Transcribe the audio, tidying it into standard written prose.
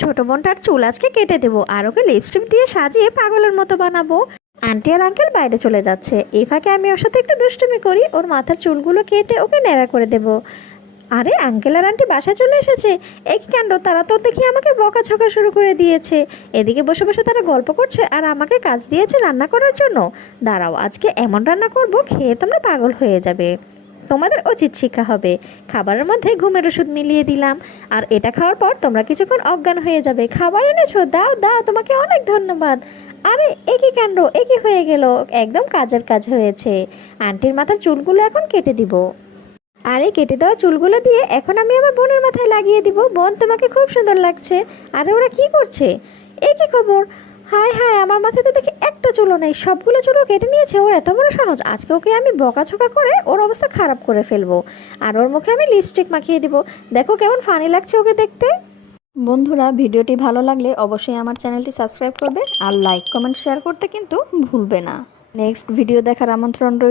ছোট বোনটার চুল আজকে কেটে দেবো আর ওকে লিপস্টিক দিয়ে সাজিয়ে পাগলের মতো বানাবো। আন্টি আর আঙ্কেল বাইরে চলে যাচ্ছে, এই ফাঁকে আমি ওর সাথে একটু দুষ্টুমি করি, ওর মাথার চুলগুলো কেটে ওকে ন্যাড়া করে দেবো। আরে আঙ্কেল আর আন্টি বাসায় চলে এসেছে, এই কি কাণ্ড, তারা তো দেখি আমাকে বকাঝকা শুরু করে দিয়েছে। এদিকে বসে বসে তারা গল্প করছে আর আমাকে কাজ দিয়েছে রান্না করার জন্য। দাঁড়াও, আজকে এমন রান্না করব খেয়ে তোমরা পাগল হয়ে যাবে। তোমাদের উচিত শিক্ষা হবে। খাবারের মধ্যে ঘুমের ওষুধ মিলিয়ে দিলাম, আর এটা খাওয়ার পর তোমরা কিছুক্ষণ অজ্ঞান হয়ে যাবে। খাবার এনেছো, দাও দাও, তোমাকে অনেক ধন্যবাদ। আরে একই কাণ্ড, একই হয়ে গেল, একদম কাজের কাজ হয়েছে। আন্টির মাথার চুলগুলো এখন কেটে দিব। আরে কেটে দেওয়া চুলগুলো দিয়ে এখন আমি আমার বোনের মাথায় লাগিয়ে দিব। বোন, তোমাকে খুব সুন্দর লাগছে। আরে ওরা কি করছে? এই কি খবর? হায় হায়, আমার মাথায় তো দেখি একটা চুলও নেই, সবগুলো চুলও কেটে নিয়েছে। ওর এত বড় সাহস! আজকে ওকে আমি বকাঝকা করে ওর অবস্থা খারাপ করে ফেলবো। আর ওর মুখে আমি লিপস্টিক মাখিয়ে দিব। দেখো কেমন ফানি লাগছে ওকে দেখতে। বন্ধুরা, ভিডিওটি ভালো লাগলে অবশ্যই আমার চ্যানেলটি সাবস্ক্রাইব করবে আর লাইক কমেন্ট শেয়ার করতে কিন্তু ভুলবে না। নেক্সট ভিডিও দেখার আমন্ত্রণ রইল।